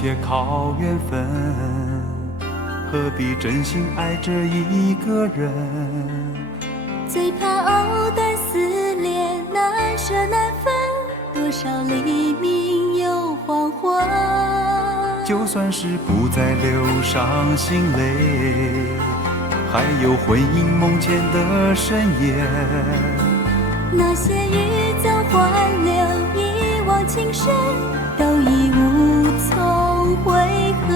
切靠缘分，何必真心爱着一个人？最怕藕断丝连，难舍难分，多少黎明又黄昏。就算是不再流伤心泪，还有婚姻梦前的深夜。那些欲走还留，一往情深，都已无从悔恨。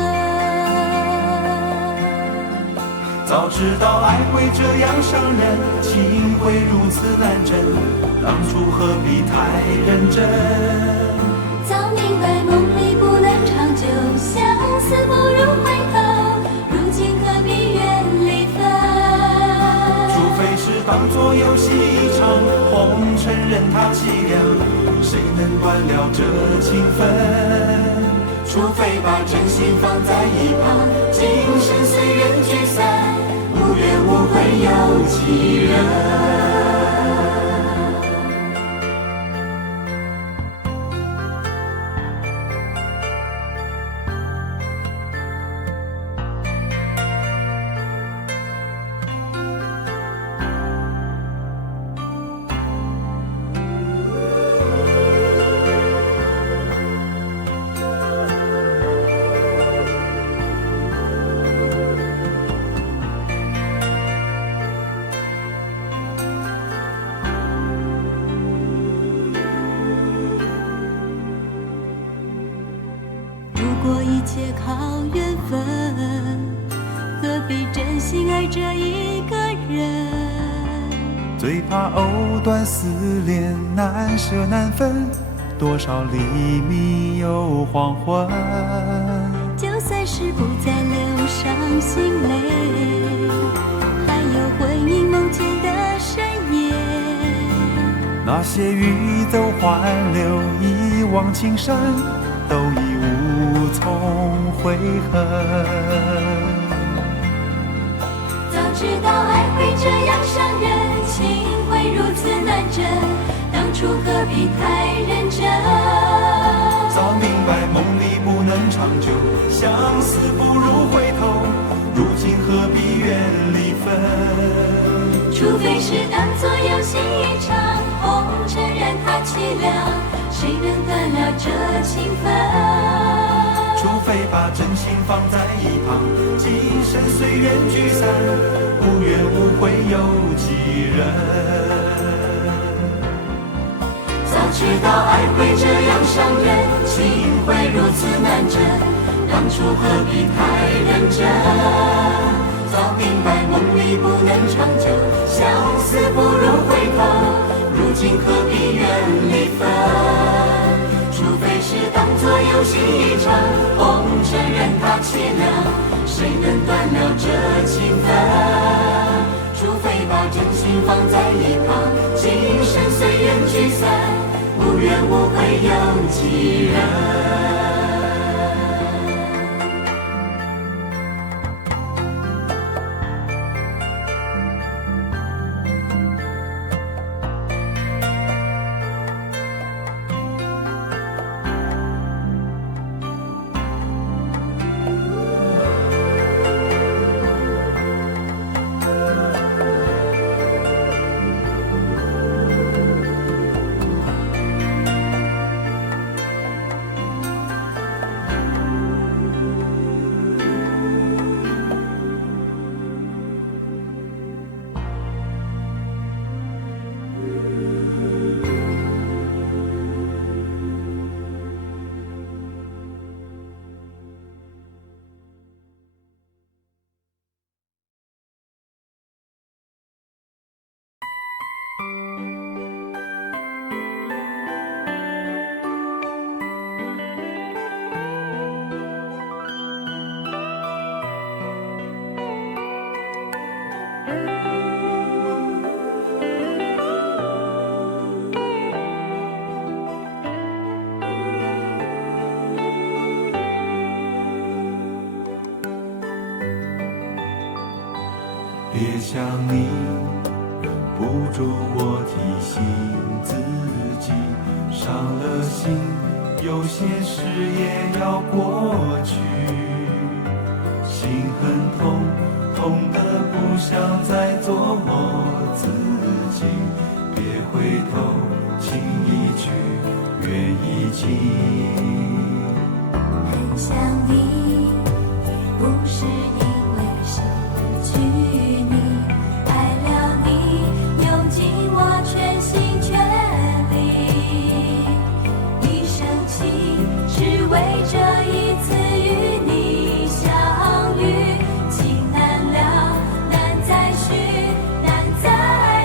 早知道爱会这样伤人，情会如此难枕，当初何必太认真？早明白梦里不能长久，相思不如回头，如今何必怨离分？除非是当作游戏一场，红尘任它凄凉，谁能断了这情分？除非把真心放在一旁，今生随缘聚散，无怨无悔有几人？如果一切靠缘分，何必真心爱着一个人？最怕藕断丝连，难舍难分，多少黎明又黄昏。就算是不再流伤心泪，还有婚姻梦前的深夜。那些欲走还留，一往情深，都已无从悔恨。早知道爱会这样伤人，情会如此难枕，当初何必太认真？早明白梦里不能长久，相思不如回头，如今何必怨离分？除非是当作游戏一场，红尘任它凄凉，谁能断了这情分？除非把真心放在一旁，今生随缘聚散，无怨无悔有几人？早知道爱会这样伤人，情会如此难枕，当初何必太认真？早明白梦里不能长久，相思不如回头，如今何必怨离分？除非是当作游戏一场，红尘任它凄凉，谁能断了这情分？除非把真心放在一旁，今生随缘聚散，无怨无悔有几人？别想你，忍不住我提醒自己，伤了心有些事也要过去。心很痛，痛得不想再琢磨自己。别回头，情一去，月已尽。很想你，也不是因为失去你，爱了你，用尽我全心全力。一生情，只为这一次与你相遇。情难了，难再续，难再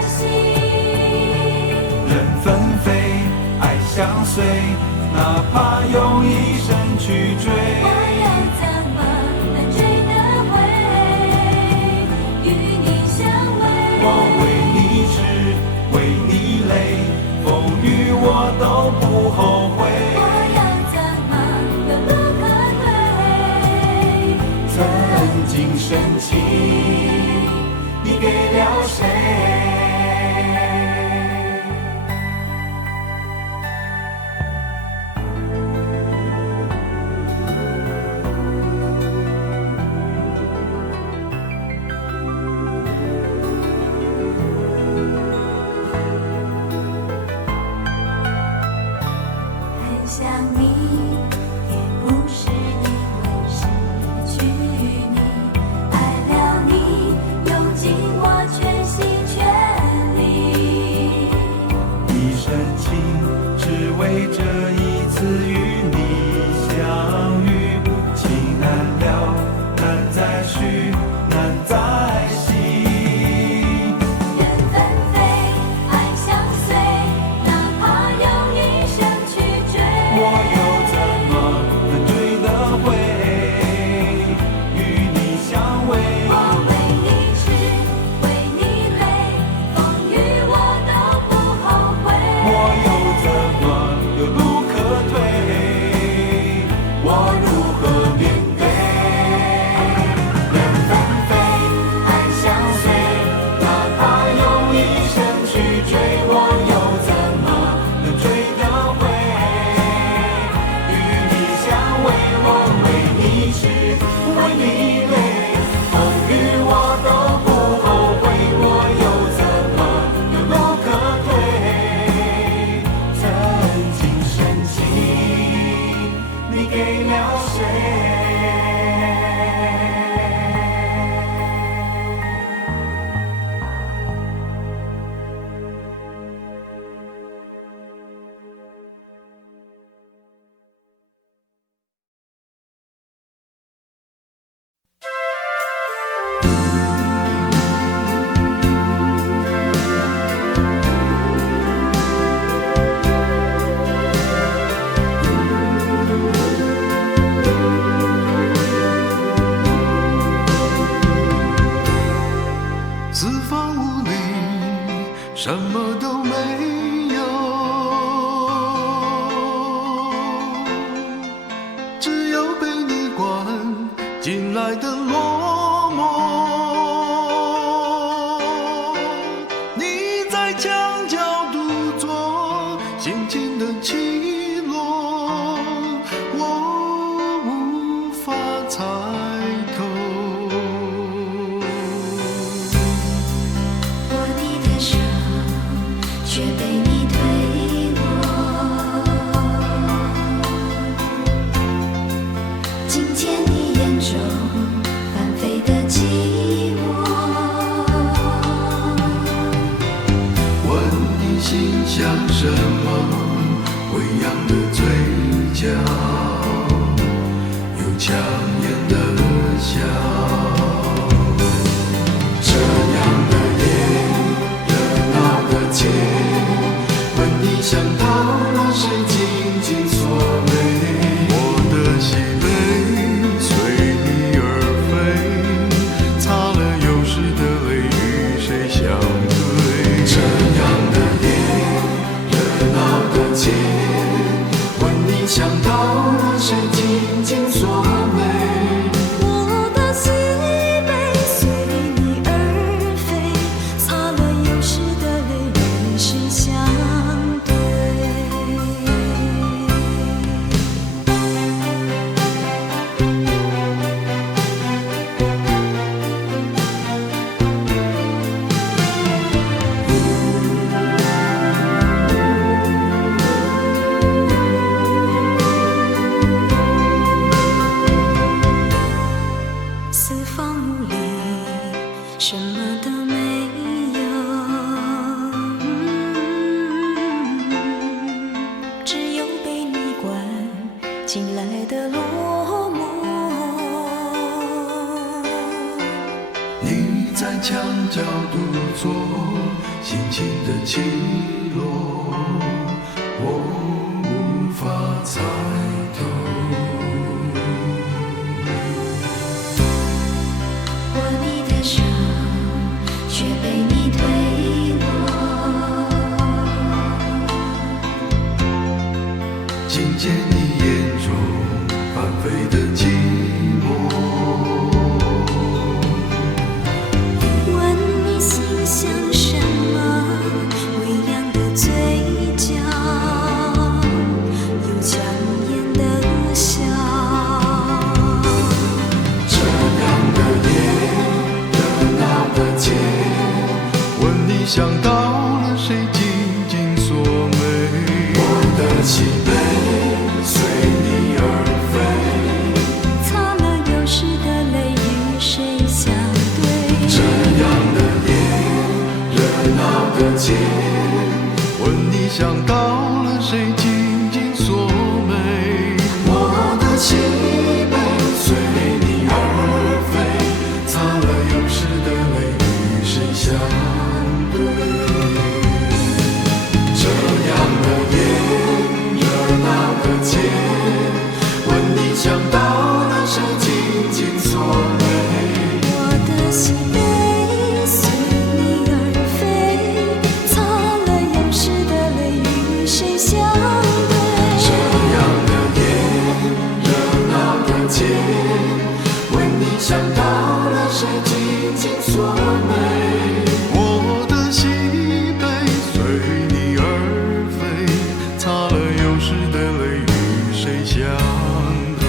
续。人纷飞，爱相随，哪怕用一生去追。我又怎么能追得回与你相偎？我为你痴，为你累，风雨我都不后悔。我又怎么有路可退？曾经深情，你给了谁？很想你，也不是因为失去你，爱了你，用尽我全心全力。一生情，只为这一次与你相遇。情难了，难再续，难再续。人纷飞，爱相随，哪怕用一生去追。我又怎么能追得回？与你相偎。我为你痴，为你累，风雨我都不后悔。我又怎么有路可退？我如何面对？人纷飞，爱相随，哪怕用一生去追。我又怎么能追得回？与你相偎，我为你痴，为你累，风雨我都不后悔。我又怎么有路可退？曾经深情，你给了谁？四方无力，什么都没有，只有被你灌进来的落寞。你在墙角独坐，心情的起落，我无法猜透。握你的手，却被你推落。今天你眼中翻飞的寂寞。问你心想什么？微扬的嘴角，有强颜的笑。这样的夜，热闹的街，问你想到了谁，紧紧锁眉。我的喜悲随你而飞，擦了又湿的泪，与谁相对？这样的夜，热闹的街，问你想到了谁，紧紧锁眉。我的喜悲随你而飞，擦了又湿的泪，与谁相对？墙角独坐，心情的起落，我无法猜透。握你的手，却被你推落。听见你眼中翻飞的寂寞，问你心想什么？微扬的嘴角，有强颜的笑。这样的夜，热闹的街，问你想到了谁，紧紧锁眉。我的喜悲随你而飞，擦了有时的泪，与谁相对？这样的夜，热闹的街，问你想到了谁，紧紧锁眉。我的喜悲随你而飞，擦了有时的泪，与谁相对？这样的夜，热闹的街，问你想到了谁，紧紧锁眉。我的喜悲随你而飞，擦了有时的泪，与谁相对？这样的夜，热闹的街，问你想到了谁，紧紧锁眉。我的喜悲随你而飞，擦了有时的泪，与谁相对？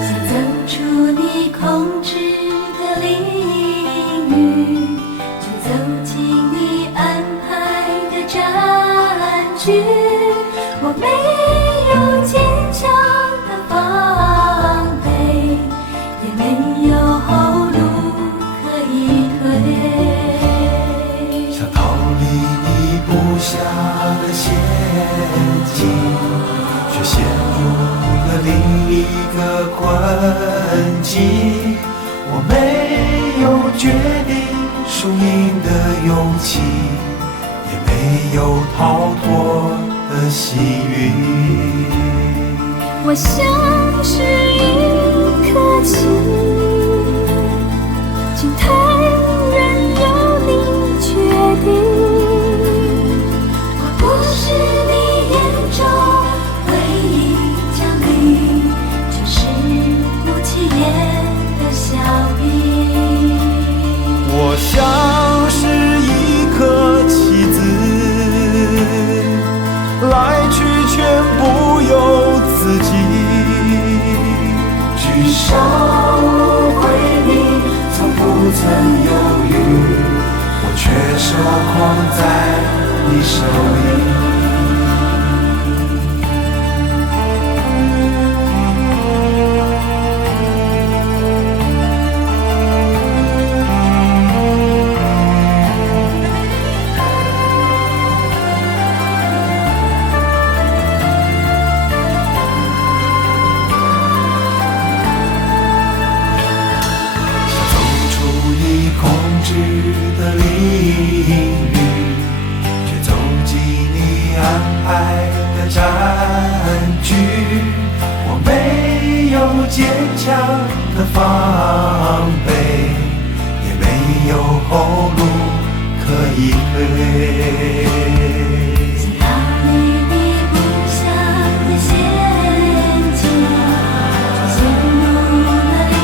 想走出你控制的领域，就走进你安排的战局。我没有坚强的防备，也没有后路可以退。想逃离你布下的陷阱，却陷入了另一个困境。我没有决定输赢的勇气，也没有逃脱的幸运。我像是一颗棋，金台任由你决定。我不是你眼中唯一将领，就是不起眼的小兵。我像是一颗棋子，来去全不由自己。举手回应，从不曾犹豫，我却手控在你手里。的领域，却走进你安排的战局。我没有坚强的防备，也没有后路可以退。想逃离你布下的陷阱，却陷入了另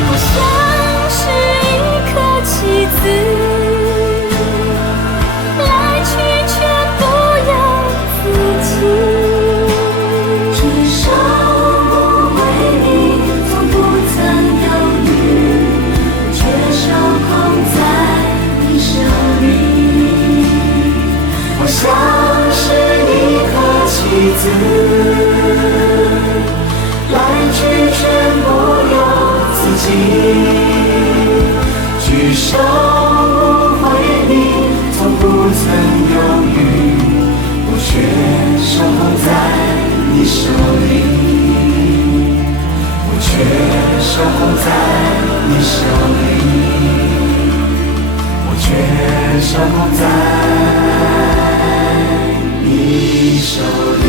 我像是一颗棋子，来去却不由自己。至少我为你从不曾犹豫，却手空在你手里。我像是一颗棋子，来去全不由自己。举手为你，从不曾犹豫，我却守在你手里，我却守在你手里，我却守在你手里。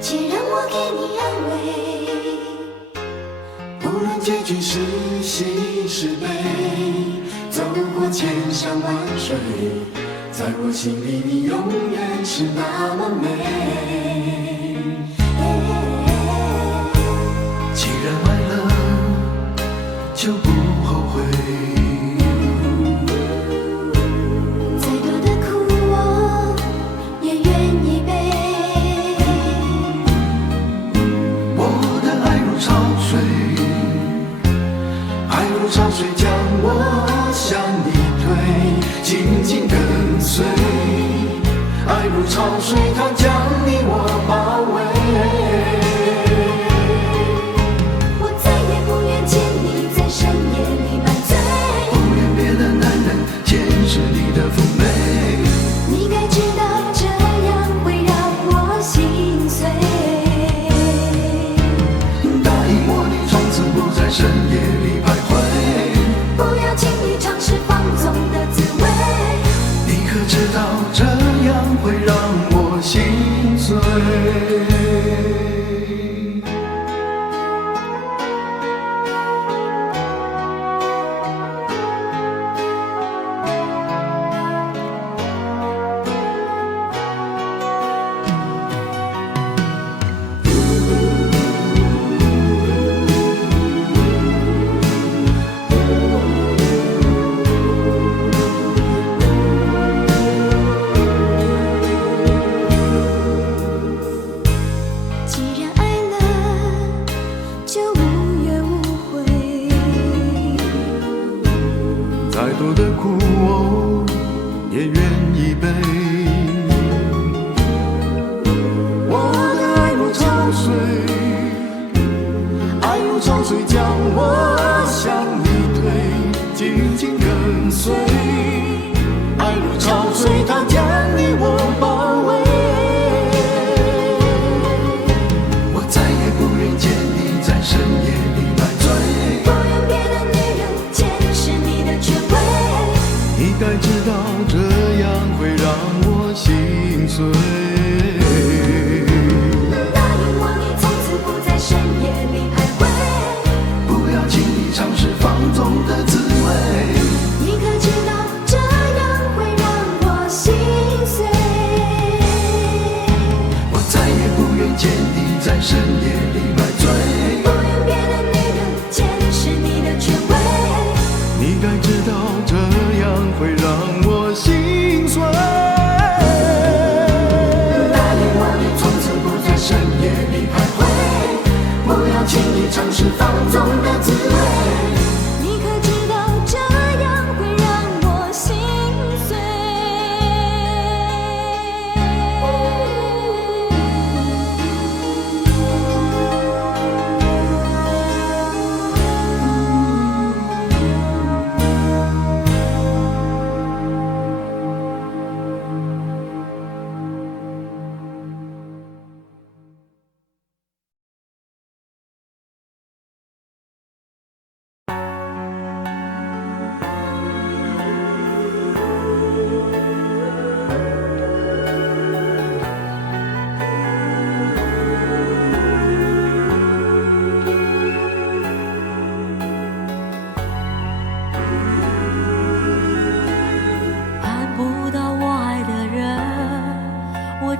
请让我给你安慰，无论结局是喜是悲，走过千山万水，在我心里你永远是那么美。既然爱了，就不后悔。潮水将我向你推，紧紧跟随。爱如潮水，它将你我包围。我再也不愿见你在深夜里买醉，不愿别的男人见识你的妩媚。你该知道这样会让我心碎。答应我，你从此不在深夜里徘徊。不要轻易尝试放纵的滋味，你可知道这样会让我心碎？再多的苦我也愿意背。我的爱如潮水，爱如潮水将我向你推，紧紧跟随。爱如潮水，它将你我包围。我再也不愿见你在深夜里买醉，不愿别的女人见识你的权威。你该知道这样会让我心碎。答应我，你从此不在深夜里徘徊。不要轻易尝试放纵的滋味。你可知道这样会让我心碎？我再也不愿见你在深夜里买醉，不愿别的女人见识你的权威。你该知道这样会让我心碎。答应我，你从此不在深夜里徘徊。不要轻易尝试放纵的滋味。你可知道这样会让我心碎？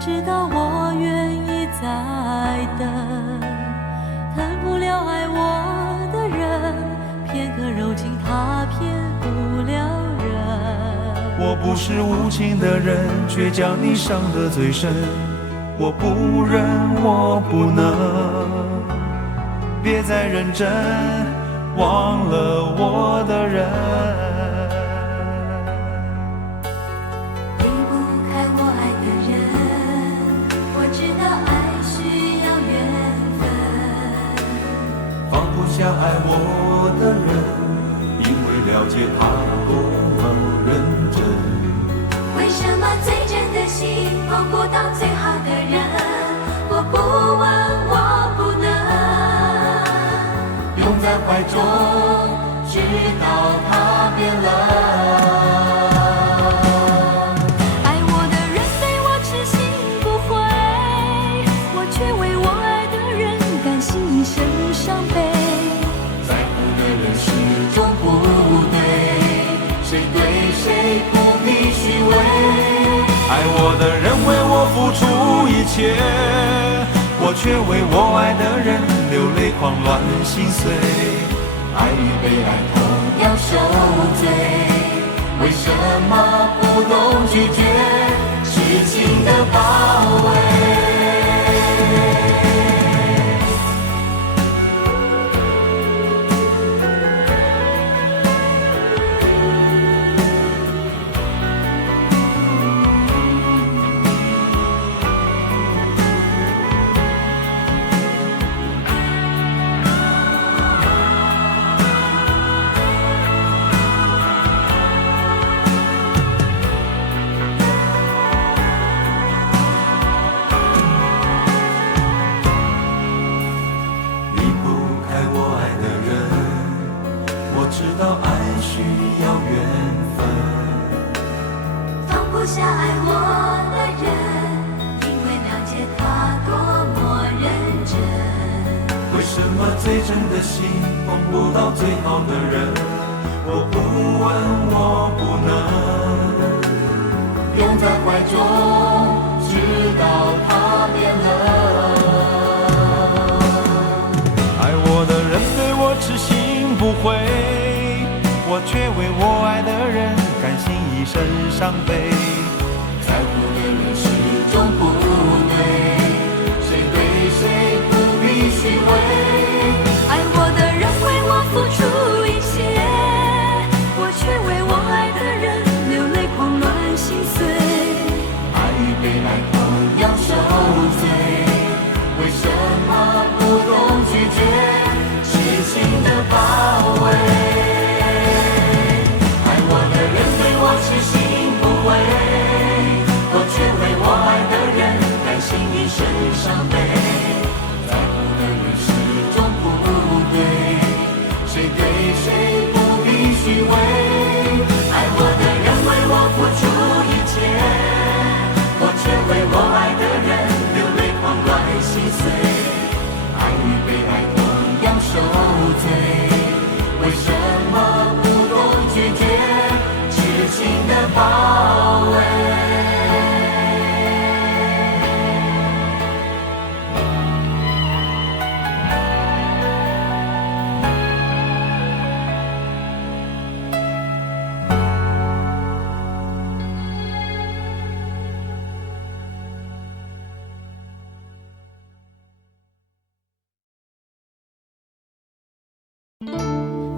知道我愿意再等，疼不了爱我的人，片刻柔情他骗不了人。我不是无情的人，却将你伤得最深。我不忍，我不能，别再认真，忘了我的人。离不开我爱的人，我知道爱需要缘分。放不下爱我的人，因为了解他多么认真。为什么最真的心碰不到最好的人？我不问，我不能，拥在怀中，直到他变冷。爱我的人对我痴心不悔，我却为我爱的人甘心一生伤悲。在乎的人始终不对，谁对谁不必虚伪。爱我的人为我付出一切，我却为我爱的人流泪狂乱心碎。爱与被爱同样受罪，为什么不懂拒绝痴情的包围？知道爱需要缘分，放不下爱我的人，因为了解他多么认真。为什么最真的心碰不到最好的人？我不问，我不能，拥在怀中，直到他变冷。爱我的人对我痴心不悔，我却为我爱的人甘心一生伤悲。在乎的人始终不对，谁对谁不必虚伪。爱我的人为我付出一切，我却为我爱的人流泪狂乱心碎。爱与被爱同样受罪，为什么不懂拒绝痴情的包围？痴心不悔，我却为我爱的人甘心一生伤悲。在乎的人始终不对，谁对谁不必虚伪。爱我的人为我付出一切，我却为我爱的人流泪狂乱心碎。爱与被爱同样受罪，为什么不懂拒绝痴情的包围？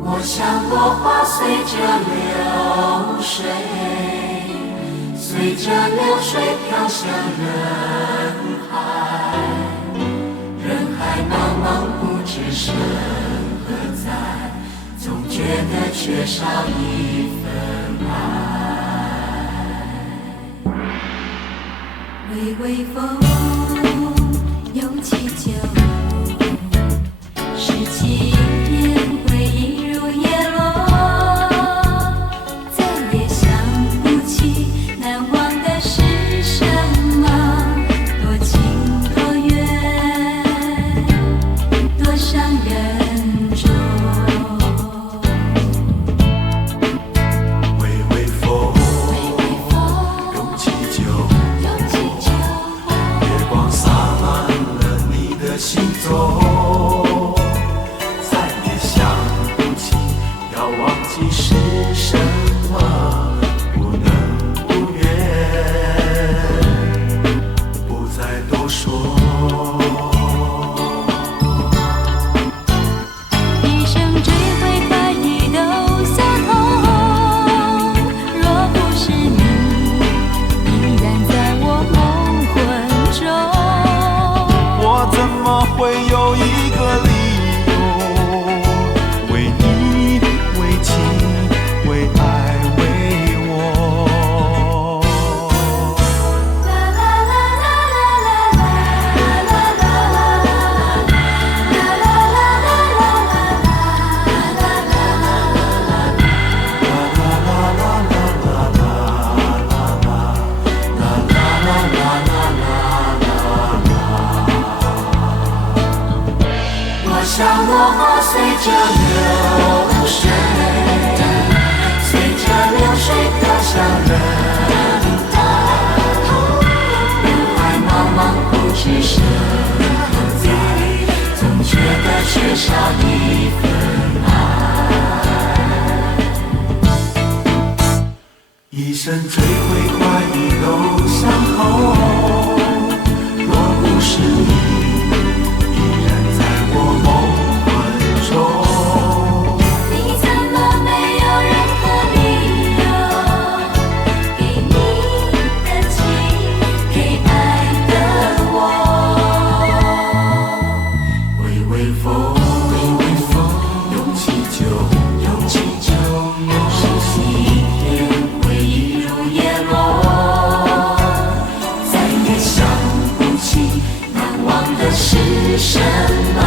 我像朵花随着流水，随着流水飘向人海，人海茫茫不知身何在，总觉得缺少一份爱。微微风，又起酒，十七年回忆如叶落，再也想不起难忘的是什么，多情多远，多伤人中。微微风，又起酒，么会有一个理由为你为情为爱为我。像落花随着流水，随着流水飘向人海，人海茫茫不知身在，总觉得缺少一份爱。一生追悔快意都相同，若不是你你怎么没有任何理由给你的情，给爱的我？微微风，勇气就深吸一片回忆如叶落，再也想不起难忘的是什么。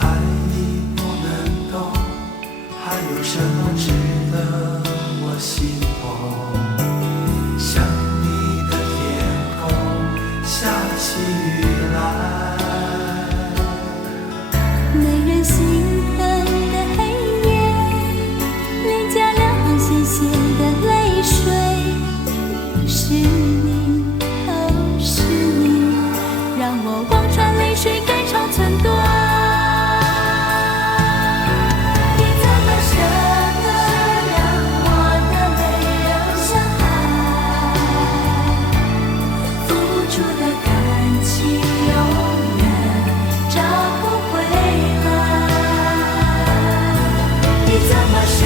爱已不能动，什么值得我心痛？想你的天空下起雨来，没人心疼的黑夜，脸颊两行咸咸的泪水。是你，哦，是你，让我望穿泪水，肝肠寸断。你怎么舍得让我的泪流向海？付出的感情永远找不回来。你怎么舍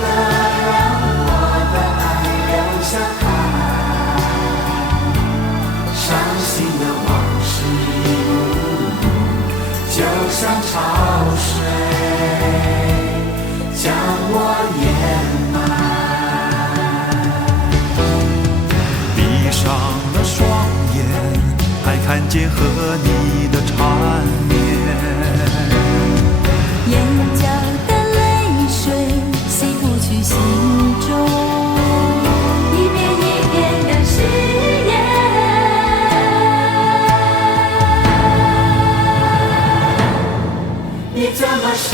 得让我的爱流向海？伤心的往事一幕幕，就像潮水将我淹埋。闭上了双眼，还看见和你的缠绵。眼角的泪水洗不去心中一遍一遍的誓言。你怎么舍